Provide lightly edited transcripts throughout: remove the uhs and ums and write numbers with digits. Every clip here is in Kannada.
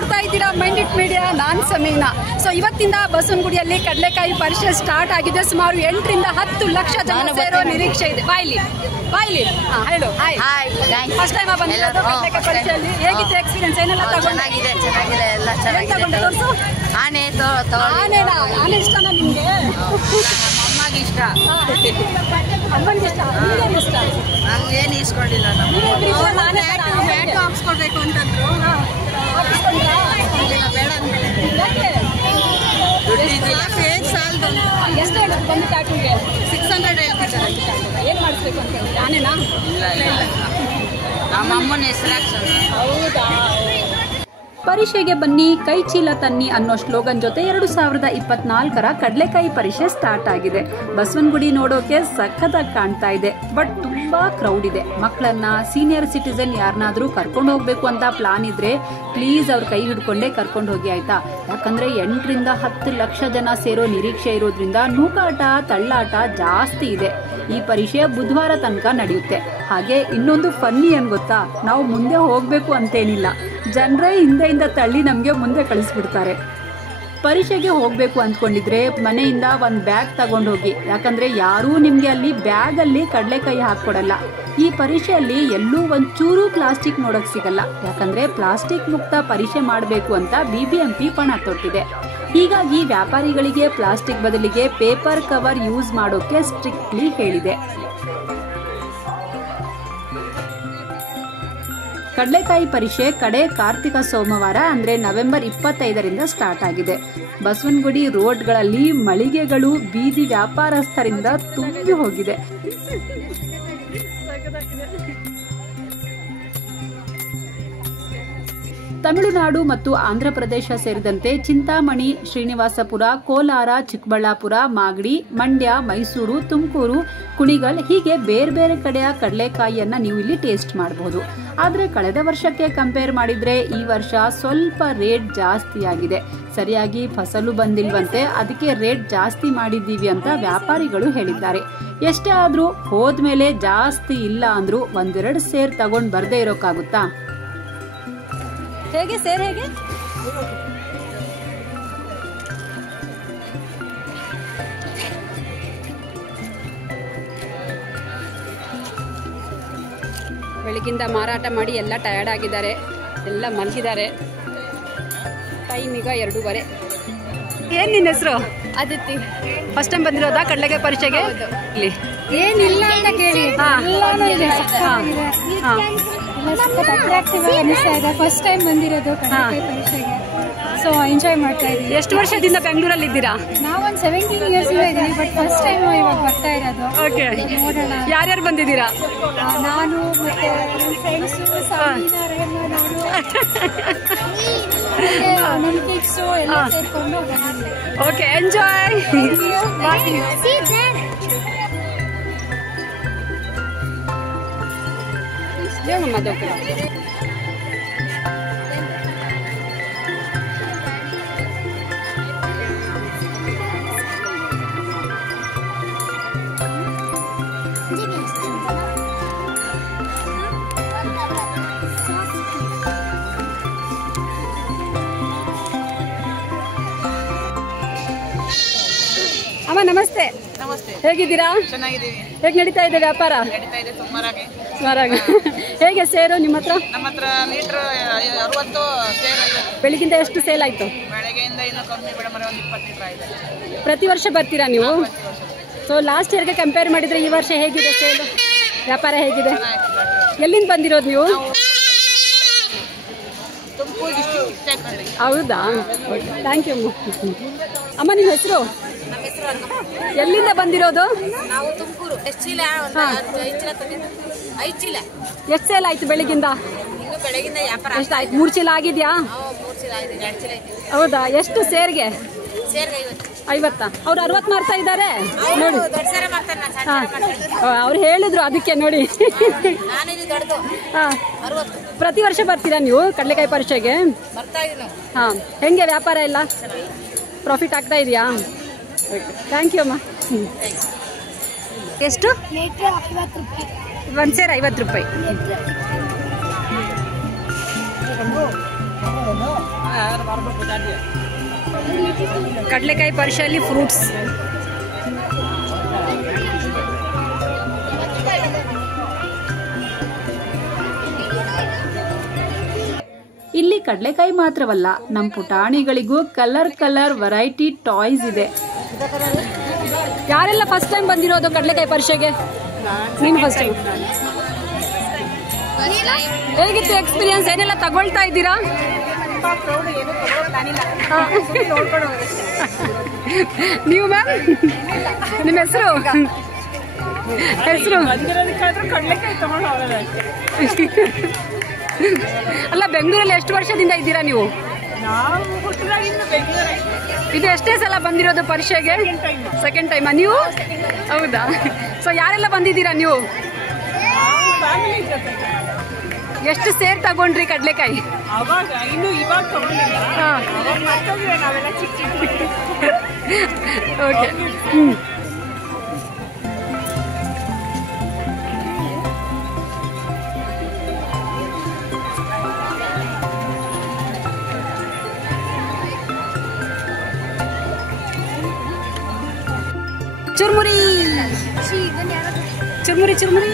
ನೋಡ್ತಾ ಇದ್ದೀರಾ ಮೈಂಡ್ ಇಟ್ ಮೀಡಿಯಾ, ನಾನು ಸಮೀನಾ. ಸೊ ಇವತ್ತಿಂದ ಬಸವನಗುಡಿಯಲ್ಲಿ ಕಡಲೆಕಾಯಿ ಪರಿಷೆ ಸ್ಟಾರ್ಟ್ ಆಗಿದೆ. ಸುಮಾರು 8 ರಿಂದ 10 ಲಕ್ಷ ಜನ ಸೇರೋ ನಿರೀಕ್ಷೆ ಇದೆ. ಬಾಯ್ಲಿ ಹೇಳು. ಫಸ್ಟ್ ಟೈಮ್ ಬಂದಿರೋದು ಕಡಲೆಕಾಯಿ ಪರಿಷೆಯಲ್ಲಿ. ಹೇಗಿತ್ತು ಎಕ್ಸ್ಪೀರಿಯನ್ಸ್? ಏನೆಲ್ಲ ಚೆನ್ನಾಗಿದೆ, ಎಲ್ಲ ಚೆನ್ನಾಗಿದೆ. ಆನೆ ಇಷ್ಟನಾ ನಿಮಗೆ? ಅಮ್ಮಗೆ ಇಷ್ಟ, ಅಮ್ಮನಿಗೆ ಇಷ್ಟ, ನಿಮಗೇನು ಇಷ್ಟ? ಏನು ಇಸ್ಕೊಂಡಿಲ್ಲ. ಹಾಕ್ಸ್ಕೊಡ್ಬೇಕು ಅಂತಂದ್ರು. ಬೇಡ ಎಷ್ಟು ಹೇಳೋದು ಬಂದು ಟ್ಯಾಟೂಗೆ? 600 ಹೇಳ್ತಿದ್ದಾರೆ. ಏನು ಮಾಡಿಸ್ಬೇಕು ಅಂತ ಹೇಳಿ? ಆನೆನಾ? ಇಲ್ಲ, ನಮ್ಮ ಅಮ್ಮನ ಹೆಸರು. ಹೌದಾ? ಪರಿಷೆಗೆ ಬನ್ನಿ, ಕೈ ಚೀಲ ತನ್ನಿ ಅನ್ನೋ ಸ್ಲೋಗನ್ ಜೊತೆ 2024ರ ಕಡಲೆಕಾಯಿ ಪರಿಷೆ ಸ್ಟಾರ್ಟ್ ಆಗಿದೆ. ಬಸವನಗುಡಿ ನೋಡೋಕೆ ಸಖತ್ತಾಗಿ ಕಾಣ್ತಾ ಇದೆ. ಬಟ್ ತುಂಬಾ ಕ್ರೌಡ್ ಇದೆ. ಮಕ್ಕಳನ್ನ, ಸೀನಿಯರ್ ಸಿಟಿಸನ್ ಯಾರನ್ನಾದ್ರೂ ಕರ್ಕೊಂಡು ಹೋಗ್ಬೇಕು ಅಂತ ಪ್ಲಾನ್ ಇದ್ರೆ ಪ್ಲೀಸ್ ಅವ್ರ ಕೈ ಹಿಡ್ಕೊಂಡೇ ಕರ್ಕೊಂಡು ಹೋಗಿ ಆಯ್ತಾ. ಯಾಕಂದ್ರೆ 8 ರಿಂದ 10 ಲಕ್ಷ ಜನ ಸೇರೋ ನಿರೀಕ್ಷೆ ಇರೋದ್ರಿಂದ ನೂಕಾಟ, ತಳ್ಳಾಟ ಜಾಸ್ತಿ ಇದೆ. ಈ ಪರಿಷೆ ಬುಧವಾರ ತನಕ ನಡೆಯುತ್ತೆ. ಹಾಗೆ ಇನ್ನೊಂದು ಫನ್ನಿ ಏನ್ ಗೊತ್ತಾ, ನಾವು ಮುಂದೆ ಹೋಗ್ಬೇಕು ಅಂತೇನಿಲ್ಲ, ಜನರೇ ಹಿಂದೆಯಿಂದ ತಳ್ಳಿ ನಮಗೆ ಮುಂದೆ ಕಳಿಸ್ಬಿಡ್ತಾರೆ. ಪರಿಷೆಗೆ ಹೋಗ್ಬೇಕು ಅಂದ್ಕೊಂಡಿದ್ರೆ ಮನೆಯಿಂದ ಒಂದು ಬ್ಯಾಗ್ ತಗೊಂಡೋಗಿ. ಯಾಕಂದ್ರೆ ಯಾರೂ ನಿಮ್ಗೆ ಅಲ್ಲಿ ಬ್ಯಾಗ್ ಅಲ್ಲಿ ಕಡಲೆಕಾಯಿ ಹಾಕೊಡಲ್ಲ. ಈ ಪರಿಷೆಯಲ್ಲಿ ಎಲ್ಲೂ ಒಂಚೂರು ಪ್ಲಾಸ್ಟಿಕ್ ನೋಡಕ್ ಸಿಗಲ್ಲ. ಯಾಕಂದ್ರೆ ಪ್ಲಾಸ್ಟಿಕ್ ಮುಕ್ತ ಪರಿಷೆ ಮಾಡಬೇಕು ಅಂತ BBMP ಪಣ ತೊಟ್ಟಿದೆ. ಹೀಗಾಗಿ ವ್ಯಾಪಾರಿಗಳಿಗೆ ಪ್ಲಾಸ್ಟಿಕ್ ಬದಲಿಗೆ ಪೇಪರ್ ಕವರ್ ಯೂಸ್ ಮಾಡೋಕೆ ಸ್ಟ್ರಿಕ್ಟ್ಲಿ ಹೇಳಿದೆ. ಕಡಲೆಕಾಯಿ ಪರಿಷೆ ಕಡೆ ಕಾರ್ತಿಕ ಸೋಮವಾರ ಅಂದ್ರೆ ನವೆಂಬರ್ 25ರಿಂದ ಸ್ಟಾರ್ಟ್ ಆಗಿದೆ. ಬಸವನಗುಡಿ ರೋಡ್ಗಳಲ್ಲಿ ಮಳಿಗೆಗಳು ಬೀದಿ ವ್ಯಾಪಾರಸ್ಥರಿಂದ ತುಂಬಿ ಹೋಗಿದೆ. ತಮಿಳುನಾಡು ಮತ್ತು ಆಂಧ್ರಪ್ರದೇಶ ಸೇರಿದಂತೆ ಚಿಂತಾಮಣಿ, ಶ್ರೀನಿವಾಸಪುರ, ಕೋಲಾರ, ಚಿಕ್ಕಬಳ್ಳಾಪುರ, ಮಾಗಡಿ, ಮಂಡ್ಯ, ಮೈಸೂರು, ತುಮಕೂರು, ಕುಣಿಗಲ್ ಹೀಗೆ ಬೇರೆ ಬೇರೆ ಕಡೆಯ ಕಡಲೆಕಾಯಿಯನ್ನ ನೀವು ಇಲ್ಲಿ ಟೇಸ್ಟ್ ಮಾಡಬಹುದು. ಆದ್ರೆ ಕಳೆದ ವರ್ಷಕ್ಕೆ ಕಂಪೇರ್ ಮಾಡಿದ್ರೆ ಈ ವರ್ಷ ಸ್ವಲ್ಪ ರೇಟ್ ಜಾಸ್ತಿ ಆಗಿದೆ. ಸರಿಯಾಗಿ ಫಸಲು ಬಂದಿಲ್ವಂತೆ, ಅದಕ್ಕೆ ರೇಟ್ ಜಾಸ್ತಿ ಮಾಡಿದ್ದೀವಿ ಅಂತ ವ್ಯಾಪಾರಿಗಳು ಹೇಳಿದ್ದಾರೆ. ಎಷ್ಟೇ ಆದ್ರೂ ಹೋದ್ಮೇಲೆ ಜಾಸ್ತಿ ಇಲ್ಲ ಅಂದ್ರೂ 1-2 ಸೇರ್ ತಗೊಂಡ್ ಬರ್ದೇ ಇರೋಕ್ಕಾಗುತ್ತಾ? ಹೇಗೆ ಸೇರ್ ಹೇಗೆ? ಬೆಳಗಿಂದ ಮಾರಾಟ ಮಾಡಿ ಎಲ್ಲ ಟಯರ್ಡ್ ಆಗಿದ್ದಾರೆ, ಎಲ್ಲ ಮಲಗಿದ್ದಾರೆ. ಟೈಮ್ ಈಗ 2:15. ಏನ್ ನಿನ್ನ ಹೆಸರು? ಅದಿತಿ. ಫಸ್ಟ್ ಟೈಮ್ ಬಂದಿರೋದಾ ಕಡಲೆಕಾಯಿ ಪರಿಷೆಗೆ? ಇಲ್ಲಿ ಏನಿಲ್ಲ ಅಂತ ಕೇಳಿ ಫಸ್ಟ್ ಟೈಮ್ ಬಂದಿರೋದು ಕಡಲೆಕಾಯಿ ಪರಿಷೆಗೆ. ಸೊ ಎಂಜಾಯ್ ಮಾಡ್ತಾ ಇದ್ದೀವಿ. ಎಷ್ಟು ವರ್ಷದಿಂದ ಬೆಂಗಳೂರಲ್ಲಿ ಇದ್ದೀರಾ? ನಾವೊಂದು 17 ಇಯರ್ಸ್ ಇದ್ದೀವಿ, ಬಟ್ ಫಸ್ಟ್ ಟೈಮ್ ಇವಾಗ ಬರ್ತಾ ಇರೋದು. ಓಕೆ. ನೋಡೋಣ. ಯಾರ್ಯಾರು ಬಂದಿದ್ದೀರಾ? ನಾನು ಮತ್ತೆ ನನ್ನ ಫ್ರೆಂಡ್ಸು, ನನ್ನ ಕಿಡ್ಸು ಎಲ್ಲ ಸೇರ್ಕೊಂಡು ಬಂದಿದ್ದೀವಿ. Okay, enjoy. ಅಮ್ಮ ನಮಸ್ತೆ. ನಮಸ್ತೆ. ಹೇಗಿದ್ದೀರಾ? ಚೆನ್ನಾಗಿದ್ದೀವಿ. ಹೇಗೆ ನಡೀತಾ ಇದೆ ವ್ಯಾಪಾರ? ನಡೀತಾ ಇದೆ ಸುಮಾರಾಗಿ. ಹೇಗೆ ಸೇರು ನಿಮ್ಮ ಹತ್ರ? ನಮ್ಮ ಹತ್ರ ಲೀಟರ್ 60 ಸೇರ್. ಬೆಳಿಗ್ಗಿಂದ ಎಷ್ಟು ಸೇಲ್ ಆಯ್ತು? ಬೆಳಗ್ಗೆಯಿಂದ ಇನ್ನೂ ಕಮ್ಮಿ ಮೇಡಮ್, ಒಂದು 20 ಲೀಟರ್ ಆಗಿದೆ. ಪ್ರತಿ ವರ್ಷ ಬರ್ತೀರಾ ನೀವು? ಸೊ ಲಾಸ್ಟ್ ಇಯರ್ಗೆ ಕಂಪೇರ್ ಮಾಡಿದ್ರೆ ಈ ವರ್ಷ ಹೇಗಿದೆ ಸೇಲು, ವ್ಯಾಪಾರ ಹೇಗಿದೆ? ಎಲ್ಲಿಂದ ಬಂದಿರೋದು ನೀವು? ತುಮಕೂರು ಡಿಸ್ಟ್ರಿಕ್ಟ್. ಹೌದಾ? ಥ್ಯಾಂಕ್ ಯು ಅಮ್ಮ. ನಿಮ್ಮ ಹೆಸರು? ಎಲ್ಲಿಂದ ಬಂದಿರೋದು? ನಾವು ತುಮಕೂರು. ಎಷ್ಟು ಚೀಲ? 5 ಚೀಲ. ಎಷ್ಟು ಸೇಲ್ ಆಯ್ತು ಬೆಳಿಗ್ಗಿಂದ? ಇನ್ನು ಬೆಳಗಿಂದ ವ್ಯಾಪಾರ ಎಷ್ಟು ಆಯ್ತು? 3 ಚೀಲ ಆಗಿದ್ಯಾ? 3 ಚೀಲ ಆಗಿದೆ, 2 ಚೀಲ ಐತೆ. ಹೌದಾ? ಎಷ್ಟು ಸೇರ್ಗೆ? ಸೇರ್ಗೆ 50. ಅವ್ರು 60 ಮಾರ್ತಾ ಇದ್ದಾರೆ ನೋಡಿ. ಅವ್ರು ಹೇಳಿದ್ರು ಅದಕ್ಕೆ ನೋಡಿ. ಪ್ರತಿ ವರ್ಷ ಬರ್ತೀರಾ ನೀವು ಕಡಲೆಕಾಯಿ ಪರಿಷೆಗೆ? ಹಾ. ಹೆಂಗೆ ವ್ಯಾಪಾರ ಎಲ್ಲ? ಪ್ರಾಫಿಟ್ ಆಗ್ತಾ ಇದೆಯಾ? ಥ್ಯಾಂಕ್ ಯು ಅಮ್ಮ. ಎಷ್ಟು? ಒಂದು ಸೇರ್ 50 ರೂಪಾಯಿ. ಕಡಲೆಕಾಯಿ ಪರಿಷೆಯಲ್ಲಿ ಫ್ರೂಟ್ಸ್. ಇಲ್ಲಿ ಕಡಲೆಕಾಯಿ ಮಾತ್ರವಲ್ಲ, ನಮ್ಮ ಪುಟಾಣಿಗಳಿಗೂ ಕಲರ್ ವೆರೈಟಿ ಟಾಯ್ಸ್ ಇದೆ. ಯಾರೆಲ್ಲ ಫಸ್ಟ್ ಟೈಮ್ ಬಂದಿರೋದು ಕಡಲೆಕಾಯಿ ಪರಿಷೆಗೆ? ನೀನು ಫಸ್ಟ್ ಟೈಮ್. ಹೇಗಿತ್ತು ಎಕ್ಸ್ಪೀರಿಯನ್ಸ್? ಏನೆಲ್ಲ ತಗೊಳ್ತಾ ಇದ್ದೀರಾ? ನೀವು ಮ್ಯಾಮ್, ನಿಮ್ಮ ಹೆಸರು? ಅಲ್ಲ, ಬೆಂಗಳೂರಲ್ಲಿ ಎಷ್ಟು ವರ್ಷದಿಂದ ಇದ್ದೀರಾ ನೀವು? ಇದು ಎಷ್ಟೇ ಸಲ ಬಂದಿರೋದು ಪರಿಷೆಗೆ? ಸೆಕೆಂಡ್ ಟೈಮಾ ನೀವು? ಹೌದಾ? ಸೊ ಯಾರೆಲ್ಲ ಬಂದಿದ್ದೀರಾ ನೀವು? ಎಷ್ಟು ಸೇರ್ ತಗೊಂಡ್ರಿ ಕಡಲೆಕಾಯಿ? ಓಕೆ. ಚುರ್ಮುರಿ ಚುರ್ಮುರಿ ಚುರ್ಮುರಿ.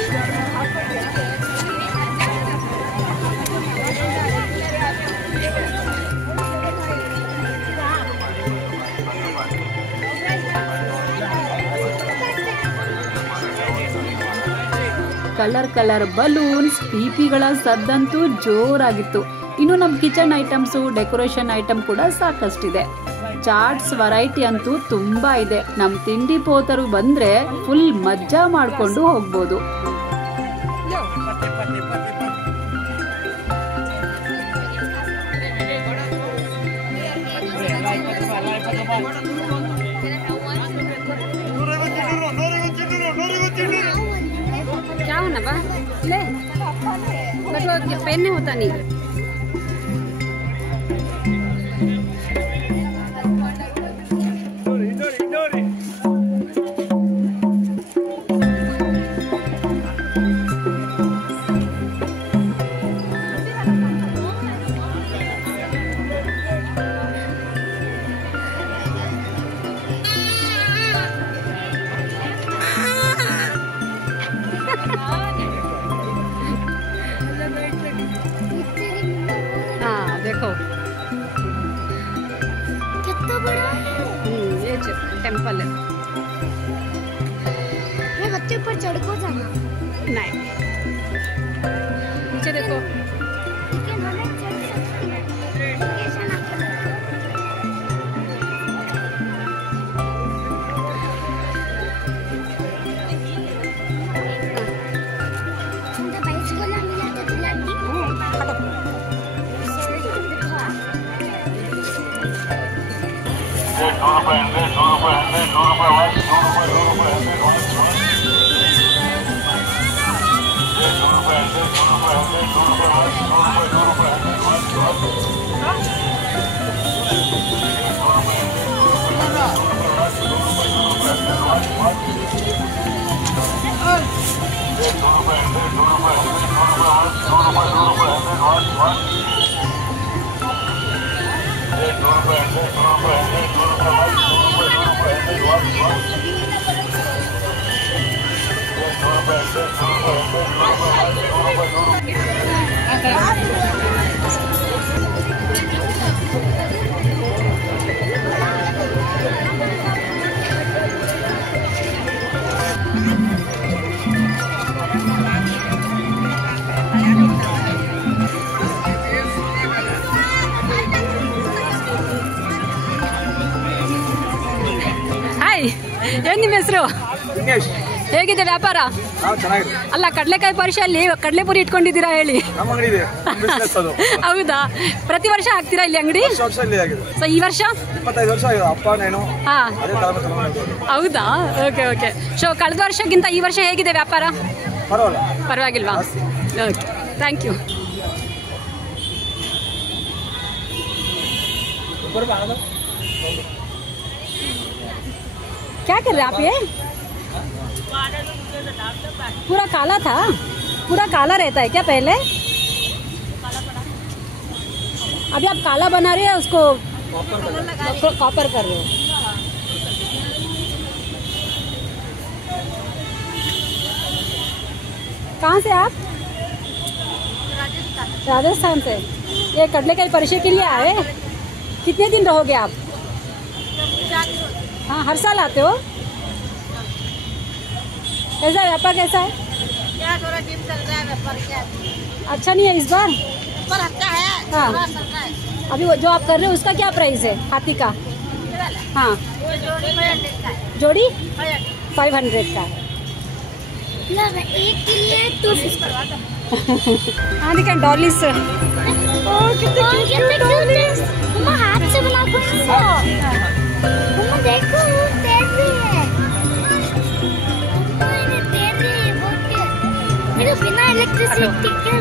ಕಲರ್ ಬಲೂನ್ಸ್, ಪಿಪಿಗಳ ಸದ್ದಂತೂ ಜೋರಾಗಿತ್ತು. ಇನ್ನು ನಮ್ಮ ಕಿಚನ್ ಐಟಮ್ಸು, ಡೆಕೋರೇಷನ್ ಐಟಮ್ ಕೂಡ ಸಾಕಷ್ಟಿದೆ. ಚಾಟ್ಸ್ ವೆರೈಟಿ ಅಂತೂ ತುಂಬಾ ಇದೆ. ನಮ್ಮ ತಿಂಡಿ ಪೋತರು ಬಂದ್ರೆ ಫುಲ್ ಮಜ್ಜಾ ಮಾಡ್ಕೊಂಡು ಹೋಗ್ಬೋದು. क्या होना बा ले बट पेन नहीं होता नहीं. देखो कितना बड़ा है। ये टेम्पल है. मैं बच्चे ऊपर चढ़ को जाना नहीं, नीचे देखो. लेकिन हमें चढ़ सकते हैं. ಹಾಯ್, ಏನ್ ನಿಮ್ಮ ಹೆಸರು? ಹೇಗಿದೆ ವ್ಯಾಪಾರ? ಅಲ್ಲ, ಕಡಲೆಕಾಯಿ ಪರಿಷೆಯಲ್ಲಿ ಕಡಲೆಪುರಿ ಇಟ್ಕೊಂಡಿದ್ದೀರಾ ಹೇಳಿ. ಹೌದಾ? ಪ್ರತಿ ವರ್ಷ ಹಾಕ್ತೀರಾ ಇಲ್ಲಿ ಅಂಗಡಿ? ಸೊ ಈ ವರ್ಷ 25 ವರ್ಷ ಅಪ್ಪ ನಾನು. ಹಾ, ಹೌದಾ? Okay okay. ಸೊ ಕಳೆದ ವರ್ಷಕ್ಕಿಂತ ಈ ವರ್ಷ ಹೇಗಿದೆ ವ್ಯಾಪಾರ? ಪರವಾಗಿಲ್ವಾ? Okay, thank you. क्या कर रहे हैं आप? ये पूरा काला था? पूरा काला रहता है क्या पहले? अभी आप काला बना रहे हैं उसको कॉपर कर रहे हो। कहाँ से आप? राजस्थान से। ये कड़लेकाई परिषद के लिए आए? कितने दिन रहोगे आप? हाँ, हर साल आते हो? कैसा व्यापार कैसा है? क्या थोड़ा डीप चल रहा है व्यापार, क्या अच्छा नहीं है इस बार? पर अच्छा है, हाँ। थोड़ा चल रहा है। अभी वो जो आप कर रहे हो उसका क्या प्राइस है हाथी का? हाँ, वो जोड़ी 500 का है। जोड़ी 500। 500 का है। एक के लिए 250 हाँ दिखा डॉलीज। कितने क्यूट मम्मा हाथ से बना दो इसको। मम्मा देखो तेज भी है। मम्मा ये तेज है बहुत है। ये तो बिना इलेक्ट्रिसिटी के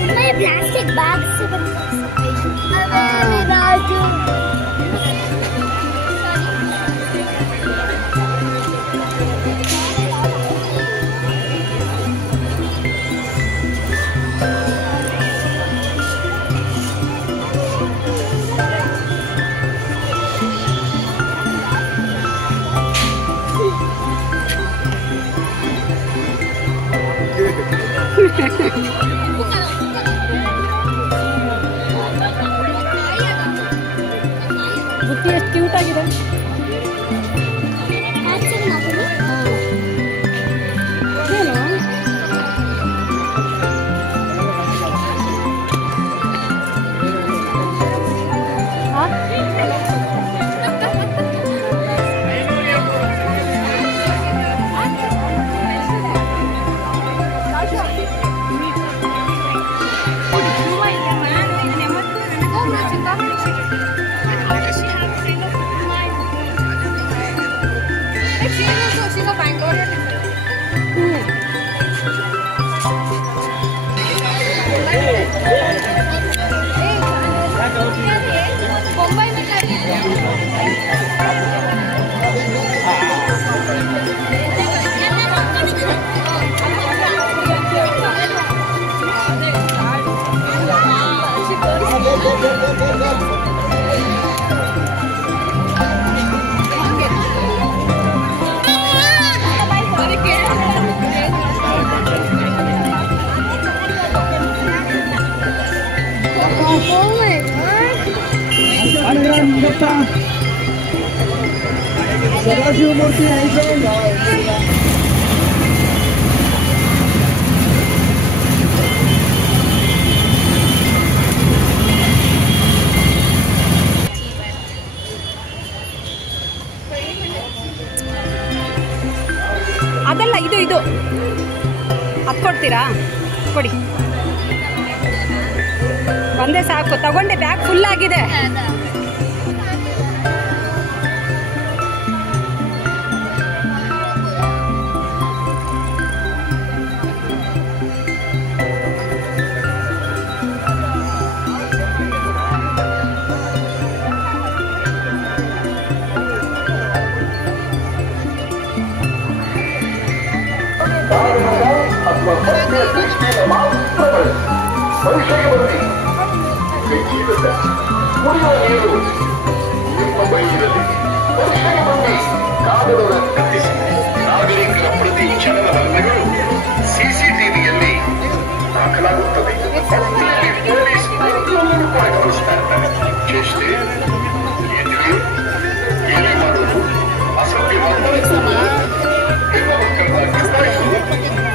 मम्मा ये प्लास्टिक बैग से बना है। अरे राजू ಬುಟ್ಟಿ ಎಷ್ಟು ಕ್ಯೂಟ್ ಆಗಿದೆ. हाथ से बना दो ना। ಏನು ಸದಾಶಿವಮೂರ್ತಿ ಅದಲ್ಲ ಇದು ಇದು ಅದು ಕೊಡ್ತೀರಾ? ಕೊಡಿ, ಒಂದೇ ಸಾಕು. ತಗೊಂಡೆ, ಬ್ಯಾಗ್ ಫುಲ್ ಆಗಿದೆ. ಪರೀಕ್ಷೆಗೆ ಬನ್ನಿ. ಕುಡಿಯುವ ನೀರು ನಿಮ್ಮ ಬೈಯಿರಲಿ. ಪರೀಕ್ಷೆಗೆ ಬನ್ನಿ. ಕಾಗದದ ಕತ್ತಿಸಿ. ನಾಗರಿಕರ ಪ್ರತಿ ಕ್ಷಣದ ಹಲ್ಲೆಗಳು ಸಿಸಿಟಿವಿಯಲ್ಲಿ ದಾಖಲಾಗುತ್ತದೆ. ಭಕ್ತಿಯಲ್ಲಿ ಪೊಲೀಸ್ ಎಲ್ಲವನ್ನೂ ಕೂಡ ಗಮನಿಸ್ತಾ ಇದ್ದಾರೆ. ಚೇಷ್ಟೆ, ಎದುರು, ಏನೇ ಮಾಡುವುದು, ಅಸಭ್ಯ ವರ್ತನೆ, ಹೆಣ್ಣುಮಕ್ಕಳನ್ನ ಕಿತ್ತಾಯಿಸುವುದು,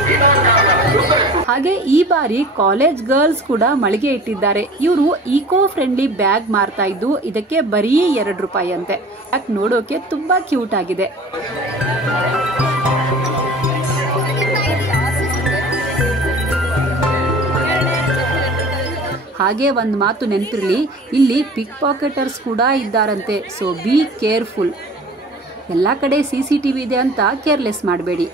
ವಿನಾಕಾರಣ ದುರ್ಬಳಕೆ. ಹಾಗೆ ಈ ಬಾರಿ ಕಾಲೇಜ್ ಗರ್ಲ್ಸ್ ಕೂಡ ಮಳಿಗೆ ಇಟ್ಟಿದ್ದಾರೆ. ಇವರು ಈಕೋ ಫ್ರೆಂಡ್ಲಿ ಬ್ಯಾಗ್ ಮಾರ್ತಾ ಇದ್ದು ಇದಕ್ಕೆ ಬರೀ 2 ರೂಪಾಯಿ ಅಂತೆ. ಬ್ಯಾಗ್ ನೋಡೋಕೆ ತುಂಬಾ ಕ್ಯೂಟ್ ಆಗಿದೆ. ಹಾಗೆ ಒಂದು ಮಾತು ನೆನಪಿರಲಿ, ಇಲ್ಲಿ ಪಿಕ್ ಪಾಕೆಟರ್ಸ್ ಕೂಡ ಇದ್ದಾರಂತೆ. So be careful. ಎಲ್ಲ ಕಡೆ CCTV ಇದೆ ಅಂತ ಕೇರ್ಲೆಸ್ ಮಾಡಬೇಡಿ.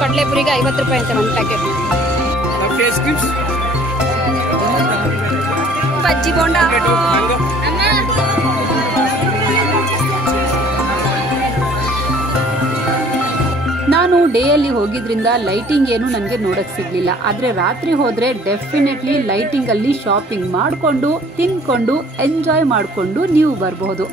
ಕಡಲೆಪುರಿಗೆ 50 ರೂಪಾಯಿ ಅಂತ ಒಂದು ಪ್ಯಾಕೆಟ್. ಬಜ್ಜಿ ಬೋಂಡ ನಾನು ಡೇಯಲ್ಲಿ ಹೋಗಿದ್ರಿಂದ ಲೈಟಿಂಗ್ ಏನು ನನಗೆ ನೋಡಕ್ ಸಿಗ್ಲಿಲ್ಲ. ಆದ್ರೆ ರಾತ್ರಿ ಹೋದ್ರೆ ಡೆಫಿನೆಟ್ಲಿ ಲೈಟಿಂಗ್ ಅಲ್ಲಿ ಶಾಪಿಂಗ್ ಮಾಡ್ಕೊಂಡು ತಿನ್ಕೊಂಡು ಎಂಜಾಯ್ ಮಾಡ್ಕೊಂಡು ನೀವು ಬರಬಹುದು.